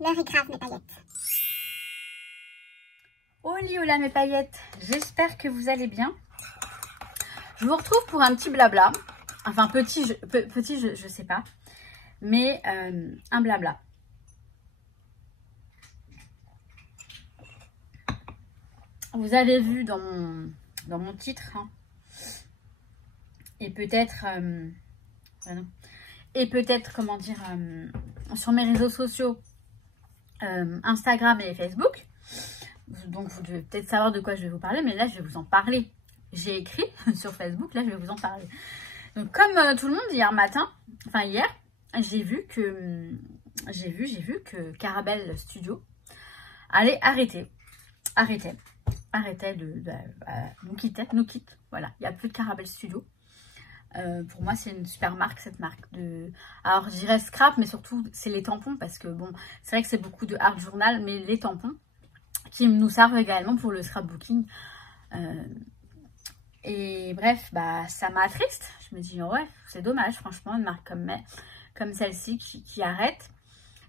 L'heure est grave, mes paillettes. Hola mes paillettes, j'espère que vous allez bien. Je vous retrouve pour un petit blabla. Enfin petit, je sais pas. Mais un blabla. Vous avez vu dans mon titre. Hein, et peut-être... comment dire... sur mes réseaux sociaux. Instagram et Facebook. Donc vous devez peut-être savoir de quoi je vais vous parler, mais là je vais vous en parler. J'ai écrit sur Facebook, là je vais vous en parler. Donc comme tout le monde hier j'ai vu que Caramel Studio allait nous quitte. Voilà, il n'y a plus de Caramel Studio. Pour moi c'est une super marque, cette marque de... Alors je dirais scrap, mais surtout c'est les tampons, parce que bon, c'est vrai que c'est beaucoup de art journal, mais les tampons qui nous servent également pour le scrapbooking. Et bref, bah ça m'attriste. Je me dis ouais, c'est dommage franchement, une marque comme celle-ci qui arrête.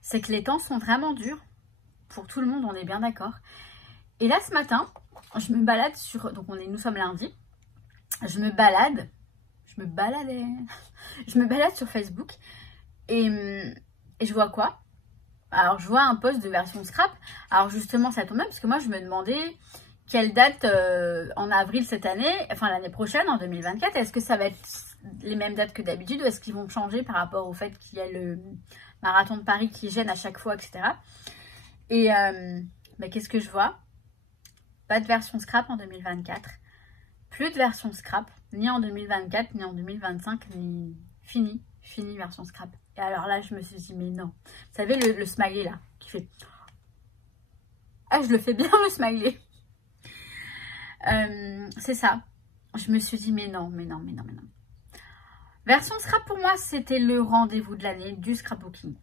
C'est que les temps sont vraiment durs pour tout le monde, on est bien d'accord. Et là ce matin, je me balade sur... Donc nous sommes lundi. Je me balade sur Facebook et je vois quoi? Alors je vois un post de version scrap. Alors justement ça tombe bien parce que moi je me demandais quelle date en avril cette année, enfin l'année prochaine en 2024, est-ce que ça va être les mêmes dates que d'habitude ou est-ce qu'ils vont changer par rapport au fait qu'il y a le marathon de Paris qui gêne à chaque fois, etc. Et qu'est-ce que je vois? Pas de version scrap en 2024. Plus de version scrap, ni en 2024, ni en 2025, ni fini version scrap. Et alors là, je me suis dit, mais non. Vous savez, le smiley là, qui fait... Ah, je le fais bien, le smiley. C'est ça. Je me suis dit, mais non. Version scrap, pour moi, c'était le rendez-vous de l'année du scrapbooking.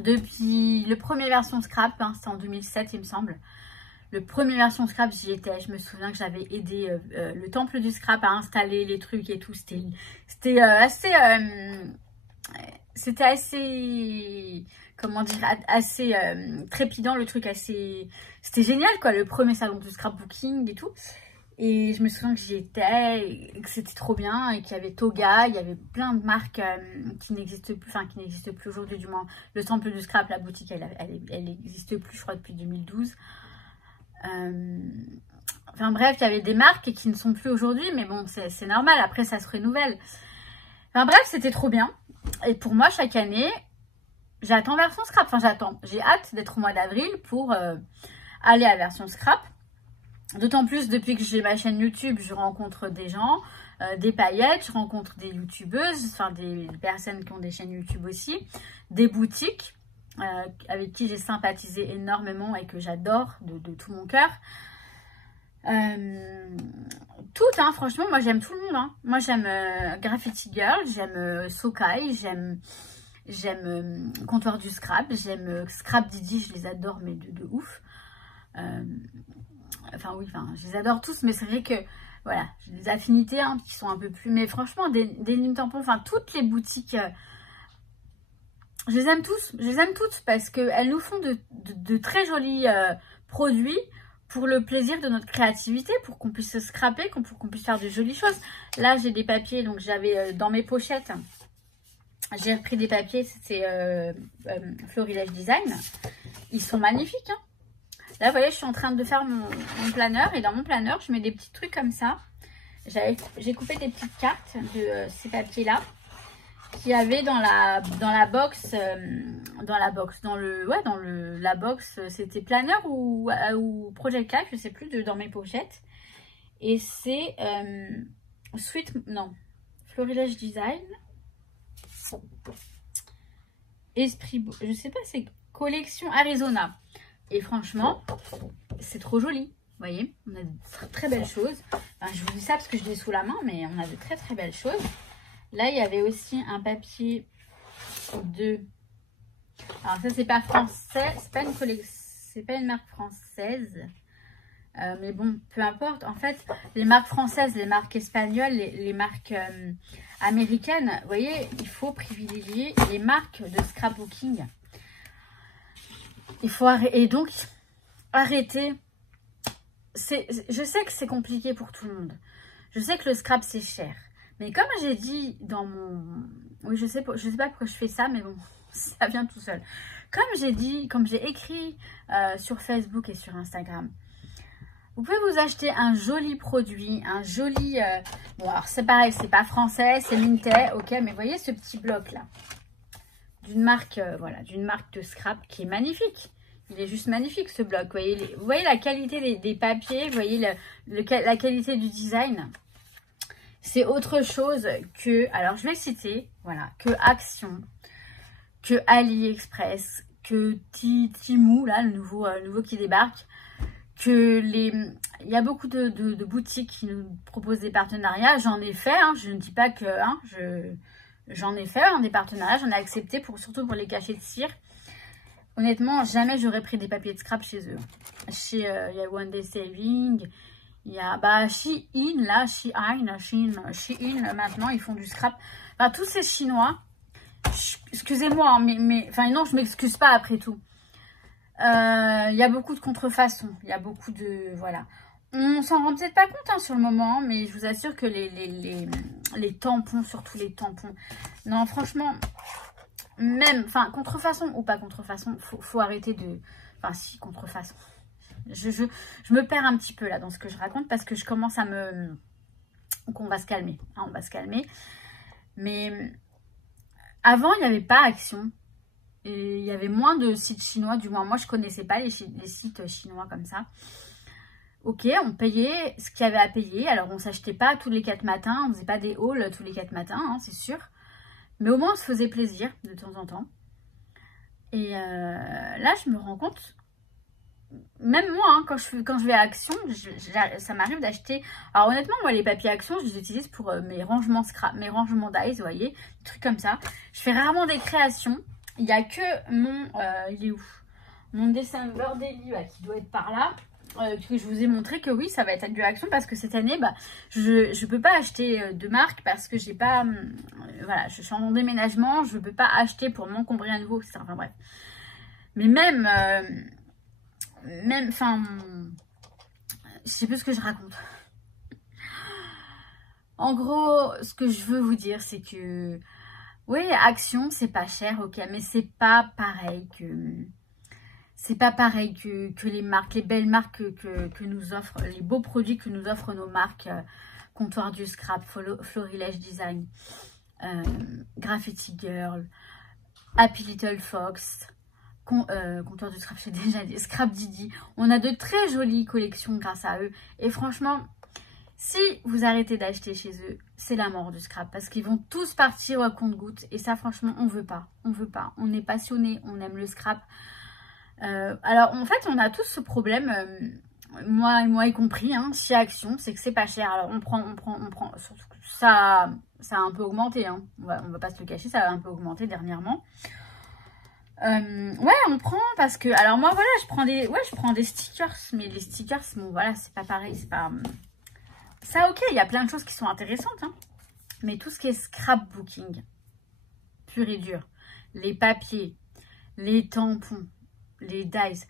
Depuis le premier version scrap, hein, c'était en 2007, il me semble. Le premier version scrap, j'y étais. Je me souviens que j'avais aidé le temple du scrap à installer les trucs et tout. C'était assez, comment dire, assez trépidant, le truc assez... C'était génial, quoi, le premier salon du scrapbooking et tout. Et je me souviens que j'y étais, que c'était trop bien, et qu'il y avait Toga, il y avait plein de marques qui n'existent plus, enfin qui n'existent plus aujourd'hui, du moins. Le temple du scrap, la boutique, elle n'existe plus, je crois, depuis 2012. Enfin bref, il y avait des marques qui ne sont plus aujourd'hui, mais bon, c'est normal, après ça se renouvelle. Enfin bref, c'était trop bien. Et pour moi, chaque année, j'attends version scrap. Enfin, j'ai hâte d'être au mois d'avril pour aller à version scrap. D'autant plus, depuis que j'ai ma chaîne YouTube, je rencontre des gens, des paillettes, je rencontre des youtubeuses, enfin des personnes qui ont des chaînes YouTube aussi, des boutiques. Avec qui j'ai sympathisé énormément et que j'adore de tout mon cœur. Toutes, hein, franchement, moi j'aime tout le monde. Hein. Moi j'aime Graffiti Girl, j'aime Sokai, j'aime Comptoir du Scrap, j'aime Scrap Didi, je les adore, mais de ouf. Je les adore tous, mais c'est vrai que voilà, j'ai des affinités hein, qui sont un peu plus. Mais franchement, des lignes tampons, enfin toutes les boutiques. Je les aime toutes parce qu'elles nous font de très jolis produits pour le plaisir de notre créativité, pour qu'on puisse se scraper, pour qu'on puisse faire de jolies choses. Là, j'ai des papiers, donc j'avais dans mes pochettes, j'ai repris des papiers, c'était Florilège Design. Ils sont magnifiques. Hein. Là, vous voyez, je suis en train de faire mon planeur et dans mon planeur, je mets des petits trucs comme ça. J'ai coupé des petites cartes de ces papiers-là. Qu'il y avait dans la box, la box, c'était planeur ou Project Life, je sais plus, dans mes pochettes. Et c'est Florilège Design, Esprit, je sais pas, c'est collection Arizona. Et franchement, c'est trop joli. Vous voyez, on a de très belles choses. Enfin, je vous dis ça parce que je l'ai sous la main, mais on a de très très belles choses. Là, il y avait aussi un papier de... Alors ça, c'est pas français, c'est pas une marque française. Mais bon, peu importe. En fait, les marques françaises, les marques espagnoles, les marques américaines, vous voyez, il faut privilégier les marques de scrapbooking. il faut arrêter. Et donc, arrêter. Je sais que c'est compliqué pour tout le monde. Je sais que le scrap, c'est cher. Mais comme j'ai dit dans mon... Oui, je sais pas pourquoi je fais ça, mais bon, ça vient tout seul. Comme j'ai dit, comme j'ai écrit sur Facebook et sur Instagram, vous pouvez vous acheter un joli produit, un joli... bon, alors c'est pareil, c'est pas français, c'est Mintais, ok, mais voyez ce petit bloc-là, d'une marque, voilà, d'une marque de scrap qui est magnifique. Il est juste magnifique, ce bloc. Vous voyez la qualité des papiers, vous voyez la qualité du design. C'est autre chose que, alors je vais citer, voilà, que Action, que AliExpress, que Temu, là, le nouveau qui débarque, il y a beaucoup de boutiques qui nous proposent des partenariats. J'en ai fait, hein, je ne dis pas que, hein, j'en ai fait des partenariats, j'en ai accepté, surtout pour les cachets de cire. Honnêtement, jamais j'aurais pris des papiers de scrap chez eux. Il y a One Day Saving, il y a Shein, là, Shein, maintenant, ils font du scrap. Enfin, tous ces Chinois, excusez-moi, hein, mais enfin, non, je m'excuse pas après tout. Il y a beaucoup de contrefaçons, il y a beaucoup de... Voilà. On s'en rend peut-être pas compte hein, sur le moment, mais je vous assure que les tampons, surtout les tampons, non, franchement... Même, enfin, contrefaçon ou pas contrefaçon, faut arrêter de... Enfin, si, contrefaçon. Je me perds un petit peu là dans ce que je raconte parce que je commence à me... Donc, on va se calmer. Hein, on va se calmer. Mais avant, il n'y avait pas Action. Et il y avait moins de sites chinois. Du moins, moi, je ne connaissais pas les sites chinois comme ça. Ok, on payait ce qu'il y avait à payer. Alors, on ne s'achetait pas tous les 4 matins. On ne faisait pas des hauls tous les 4 matins, hein, c'est sûr. Mais au moins, on se faisait plaisir de temps en temps. Et là, je me rends compte, même moi, hein, quand je vais à Action, ça m'arrive d'acheter... Alors honnêtement, moi, les papiers Action, je les utilise pour mes rangements scrap, mes rangements d'ice, vous voyez, des trucs comme ça. Je fais rarement des créations. Il n'y a que mon... il est où? Mon December Daily, bah, qui doit être par là. Que je vous ai montré que oui, ça va être du Action parce que cette année, bah, je peux pas acheter de marque parce que j'ai pas, voilà, je suis en déménagement, je peux pas acheter pour m'encombrer à nouveau, etc. Enfin bref. Mais même, enfin, je sais plus ce que je raconte. En gros, ce que je veux vous dire, c'est que, oui, Action, c'est pas cher, ok, mais c'est pas pareil que... C'est pas pareil que les marques, les belles marques que nous offrent, les beaux produits que nous offrent nos marques, Comptoir du Scrap, Florilège Design, Graffiti Girl, Happy Little Fox, Comptoir du Scrap, j'ai déjà dit, Scrap Didi. On a de très jolies collections grâce à eux. Et franchement, si vous arrêtez d'acheter chez eux, c'est la mort du scrap. Parce qu'ils vont tous partir au compte-gouttes. Et ça, franchement, on veut pas. On veut pas. On est passionné, on aime le scrap. Alors en fait on a tous ce problème, moi y compris, hein, chez Action, c'est que c'est pas cher. Alors on prend, surtout que ça a un peu augmenté, hein. On va pas se le cacher, ça a un peu augmenté dernièrement. Ouais, on prend parce que, alors moi voilà, je prends des stickers, mais les stickers, bon voilà, c'est pas pareil, c'est pas... Ça ok, il y a plein de choses qui sont intéressantes, hein, mais tout ce qui est scrapbooking, pur et dur, les papiers, les tampons, les dies.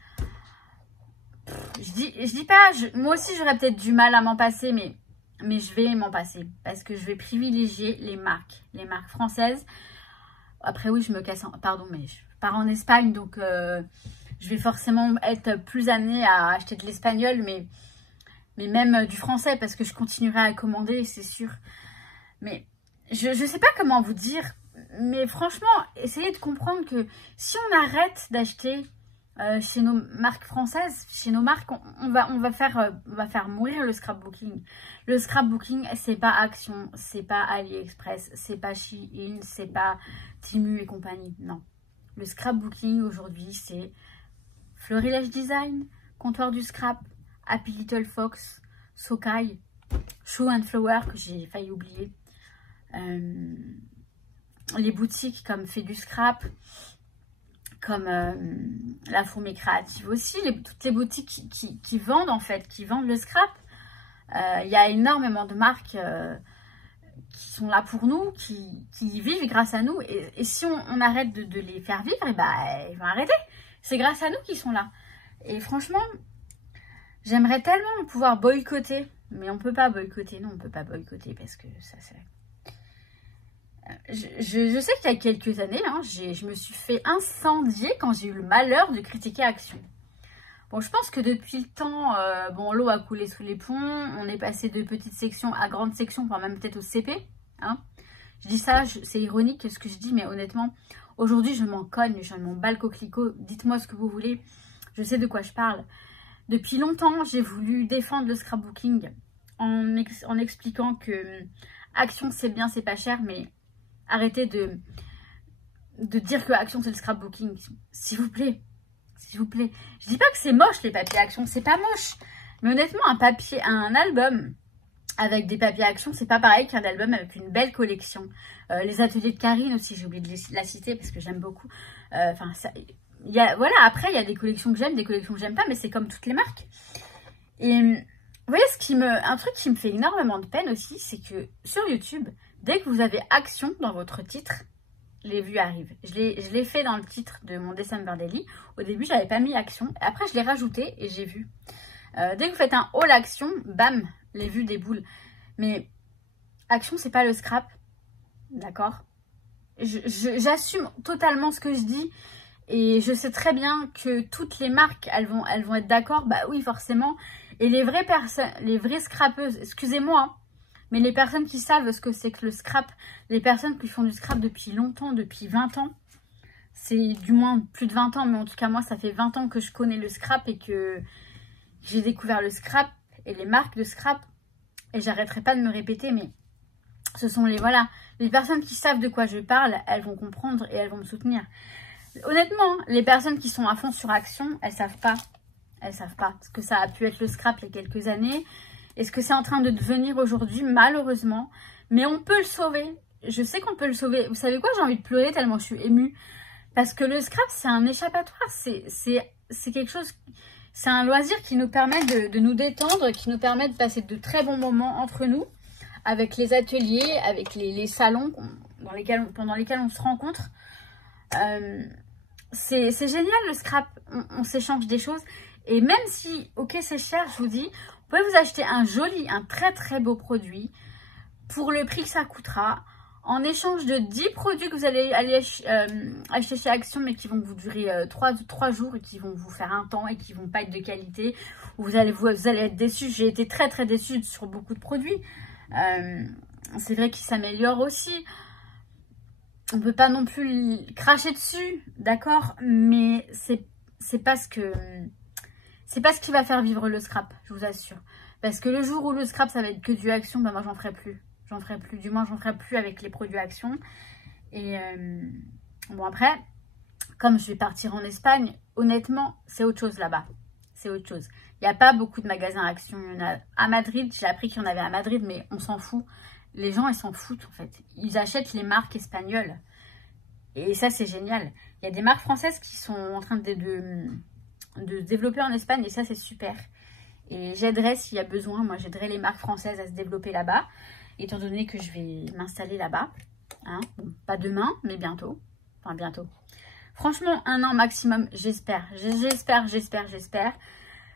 Je dis pas, moi aussi j'aurais peut-être du mal à m'en passer, mais je vais m'en passer parce que je vais privilégier les marques françaises. Après oui, je me casse, pardon, mais je pars en Espagne, donc je vais forcément être plus amenée à acheter de l'espagnol, mais même du français parce que je continuerai à commander, c'est sûr. Mais je sais pas comment vous dire, mais franchement, essayez de comprendre que si on arrête d'acheter chez nos marques françaises, chez nos marques, on va faire mourir le scrapbooking. Le scrapbooking, c'est pas Action, c'est pas AliExpress, c'est pas Shein, c'est pas Temu et compagnie. Non. Le scrapbooking aujourd'hui, c'est Florilège Design, Comptoir du Scrap, Happy Little Fox, Sokai, Shoe and Flower, que j'ai failli oublier. Les boutiques comme Fait du Scrap, comme La Fourmi Créative aussi, toutes les boutiques qui vendent en fait, qui vendent le scrap. Il y a énormément de marques qui sont là pour nous, qui vivent grâce à nous. Et si on arrête de les faire vivre, et bah, ils vont arrêter. c'est grâce à nous qu'ils sont là. Et franchement, j'aimerais tellement pouvoir boycotter. Mais on peut pas boycotter. Non, on peut pas boycotter parce que ça, c'est... Je sais qu'il y a quelques années, hein, je me suis fait incendier quand j'ai eu le malheur de critiquer Action. Bon, je pense que depuis le temps, bon, l'eau a coulé sous les ponts. On est passé de petites sections à grandes sections, voire même peut-être au CP. Hein. Je dis ça, c'est ironique ce que je dis, mais honnêtement, aujourd'hui, je m'en cogne, je m'en bats le coquelicot. Dites-moi ce que vous voulez, je sais de quoi je parle. Depuis longtemps, j'ai voulu défendre le scrapbooking en expliquant que Action, c'est bien, c'est pas cher, mais arrêtez de dire que Action, c'est le scrapbooking. S'il vous plaît. S'il vous plaît. Je dis pas que c'est moche les papiers Action, c'est pas moche. Mais honnêtement, un album avec des papiers Action, c'est pas pareil qu'un album avec une belle collection. Les ateliers de Karine aussi, j'ai oublié de la citer parce que j'aime beaucoup. Voilà, après, il y a des collections que j'aime, des collections que j'aime pas, mais c'est comme toutes les marques. Et vous voyez, un truc qui me fait énormément de peine aussi, c'est que sur YouTube, dès que vous avez Action dans votre titre, les vues arrivent. Je l'ai fait dans le titre de mon December Daily. Au début, j'avais pas mis Action. Après, je l'ai rajouté et j'ai vu. Dès que vous faites un haul Action, bam, les vues déboulent. Mais Action, c'est pas le scrap. D'accord? J'assume totalement ce que je dis. Et je sais très bien que toutes les marques, elles vont être d'accord. Bah oui, forcément. Et les vraies personnes, les vraies scrapeuses, excusez-moi, hein, mais les personnes qui savent ce que c'est que le scrap, les personnes qui font du scrap depuis longtemps, depuis 20 ans, c'est du moins plus de 20 ans, mais en tout cas moi ça fait 20 ans que je connais le scrap et que j'ai découvert le scrap et les marques de scrap. Et j'arrêterai pas de me répéter, mais ce sont les personnes qui savent de quoi je parle, elles vont comprendre et elles vont me soutenir. Honnêtement, les personnes qui sont à fond sur Action, elles savent pas. Elles savent pas ce que ça a pu être le scrap il y a quelques années. Et ce que c'est en train de devenir aujourd'hui, malheureusement. Mais on peut le sauver. Je sais qu'on peut le sauver. Vous savez quoi? J'ai envie de pleurer tellement je suis émue. Parce que le scrap, c'est un échappatoire. C'est quelque chose... C'est un loisir qui nous permet de nous détendre, qui nous permet de passer de très bons moments entre nous. Avec les ateliers, avec les salons pendant lesquels on se rencontre. C'est génial le scrap. On s'échange des choses. Et même si, ok, c'est cher, je vous dis... Vous pouvez vous acheter un très très beau produit pour le prix que ça coûtera en échange de 10 produits que vous allez aller acheter chez Action mais qui vont vous durer 3 jours et qui vont vous faire un temps et qui vont pas être de qualité. Vous allez être déçus. J'ai été très très déçue sur beaucoup de produits. C'est vrai qu'ils s'améliorent aussi. On ne peut pas non plus cracher dessus, d'accord, mais c'est pas ce que... C'est pas ce qui va faire vivre le scrap, je vous assure. Parce que le jour où le scrap, ça va être que du Action, bah moi, j'en ferai plus. J'en ferai plus. Du moins, j'en ferai plus avec les produits Action. Et bon, après, comme je vais partir en Espagne, honnêtement, c'est autre chose là-bas. C'est autre chose. Il n'y a pas beaucoup de magasins Action. Il y en a à Madrid. J'ai appris qu'il y en avait à Madrid, mais on s'en fout. Les gens, ils s'en foutent, en fait. Ils achètent les marques espagnoles. Et ça, c'est génial. Il y a des marques françaises qui sont en train de développer en Espagne et ça c'est super. Et j'aiderai s'il y a besoin, moi j'aiderai les marques françaises à se développer là-bas, étant donné que je vais m'installer là-bas. Hein, bon, pas demain, mais bientôt. Enfin bientôt. Franchement, 1 an maximum, j'espère. J'espère.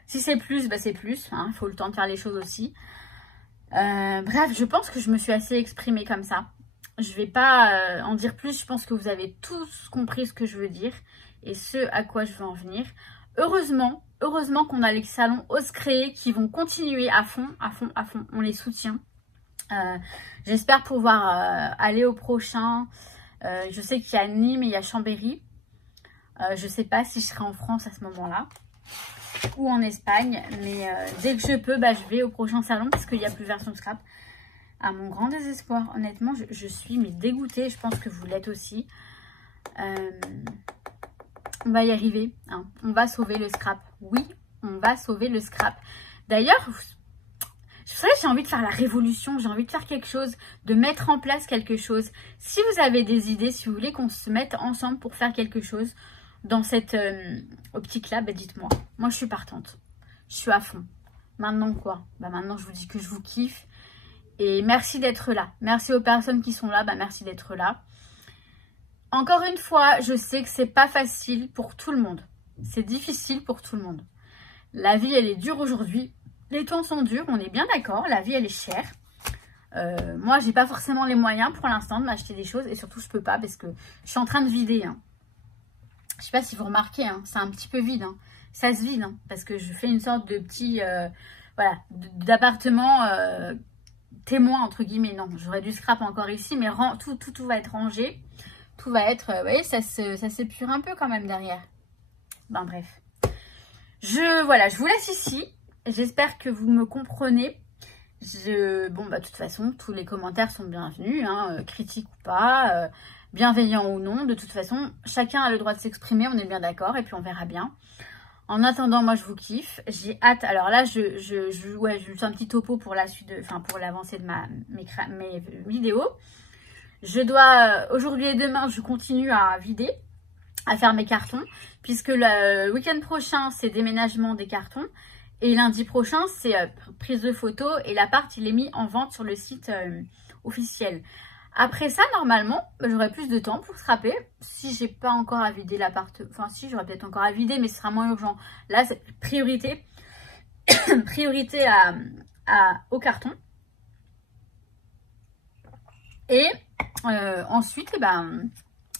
Si c'est plus, bah c'est plus. Hein, faut le temps de faire les choses aussi. Bref, je pense que je me suis assez exprimée comme ça. Je vais pas en dire plus. Je pense que vous avez tous compris ce que je veux dire et ce à quoi je veux en venir. Heureusement qu'on a les salons Ose Créer qui vont continuer à fond. On les soutient. J'espère pouvoir aller au prochain. Je sais qu'il y a Nîmes et il y a Chambéry. Je ne sais pas si je serai en France à ce moment-là ou en Espagne. Mais dès que je peux, bah, je vais au prochain salon parce qu'il n'y a plus version scrap. À mon grand désespoir, honnêtement, je suis dégoûtée. Je pense que vous l'êtes aussi. On va y arriver, hein. On va sauver le scrap. Oui, on va sauver le scrap. D'ailleurs, vous savez, j'ai envie de faire la révolution, j'ai envie de faire quelque chose, de mettre en place quelque chose. Si vous avez des idées, si vous voulez qu'on se mette ensemble pour faire quelque chose dans cette optique-là, bah dites-moi. Moi, je suis partante. Je suis à fond. Maintenant quoi? Bah maintenant, je vous dis que je vous kiffe. Et merci d'être là. Merci aux personnes qui sont là. Bah merci d'être là. Encore une fois, je sais que c'est pas facile pour tout le monde. c'est difficile pour tout le monde. La vie, elle est dure aujourd'hui. Les temps sont durs, on est bien d'accord. La vie, elle est chère. Moi, j'ai pas forcément les moyens pour l'instant de m'acheter des choses. Et surtout, je peux pas parce que je suis en train de vider. Hein. Je sais pas si vous remarquez, hein, c'est un petit peu vide. Hein. Ça se vide, hein, parce que je fais une sorte de petit... voilà, d'appartement témoin, entre guillemets. Non, j'aurais du scrap encore ici, mais tout va être rangé. Tout va être... vous voyez, ça s'épure un peu quand même derrière. Ben bref. Voilà, je vous laisse ici. J'espère que vous me comprenez. Bon, bah, de toute façon, tous les commentaires sont bienvenus, hein, critiques ou pas, bienveillants ou non. De toute façon, chacun a le droit de s'exprimer, on est bien d'accord, et puis on verra bien. En attendant, moi, je vous kiffe. J'ai hâte. Alors là, ouais, je fais un petit topo pour la suite, pour l'avancée de mes vidéos. Je dois, aujourd'hui et demain, je continue à vider, à faire mes cartons, puisque le week-end prochain, c'est déménagement des cartons. Et lundi prochain, c'est prise de photos et l'appart, il est mis en vente sur le site officiel. Après ça, normalement, j'aurai plus de temps pour scraper. Si j'ai pas encore à vider l'appart, enfin si, j'aurai peut-être encore à vider, mais ce sera moins urgent. Là, c'est priorité, priorité au carton. Et ensuite, eh ben,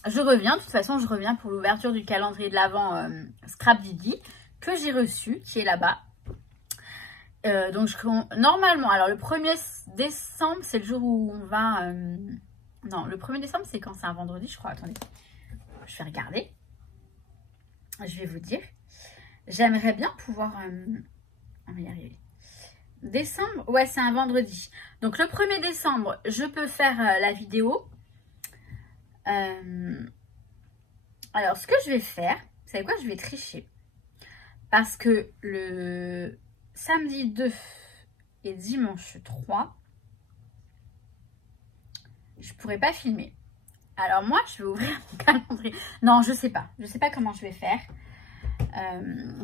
je reviens. De toute façon, je reviens pour l'ouverture du calendrier de l'Avent Scrap Didi que j'ai reçu, qui est là-bas. Donc, normalement, alors le 1er décembre, c'est le jour où on va... non, le 1er décembre, c'est quand? C'est un vendredi, je crois. Attendez, je vais regarder. Je vais vous dire. J'aimerais bien pouvoir... on va y arriver. Décembre, ouais, c'est un vendredi. Donc, le 1er décembre, je peux faire la vidéo. Alors, ce que je vais faire, vous savez quoi? Je vais tricher. Parce que le... samedi 2 et dimanche 3, je pourrais pas filmer. Alors moi, je vais ouvrir mon calendrier. Non, je sais pas. Je sais pas comment je vais faire.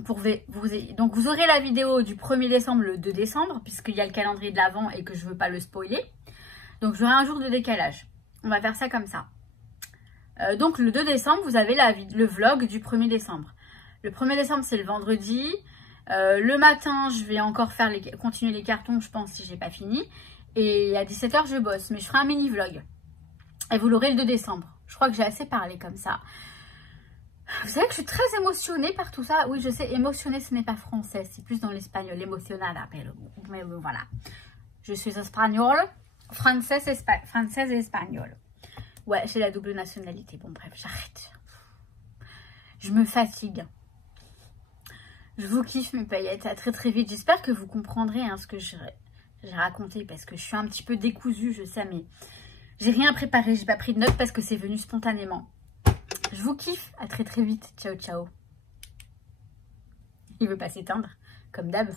Donc vous aurez la vidéo du 1er décembre, le 2 décembre, puisqu'il y a le calendrier de l'Avent et que je veux pas le spoiler. Donc j'aurai un jour de décalage. On va faire ça comme ça. Donc le 2 décembre, vous avez le vlog du 1er décembre. Le 1er décembre, c'est le vendredi. Le matin, je vais encore continuer les cartons, je pense, si j'ai pas fini. Et à 17 h, je bosse. Mais je ferai un mini-vlog. Et vous l'aurez le 2 décembre. Je crois que j'ai assez parlé comme ça. Vous savez que je suis très émotionnée par tout ça. Oui, je sais, émotionnée, ce n'est pas français. C'est plus dans l'espagnol. Émotionnada. Mais voilà. Je suis espagnole, française et espagnole. Ouais, j'ai la double nationalité. Bon, bref, j'arrête. Je me fatigue. Je vous kiffe mes paillettes, à très très vite. J'espère que vous comprendrez hein, ce que j'ai raconté parce que je suis un petit peu décousue, je sais, mais j'ai rien préparé, j'ai pas pris de notes parce que c'est venu spontanément. Je vous kiffe, à très très vite. Ciao ciao. Il veut pas s'éteindre, comme d'hab.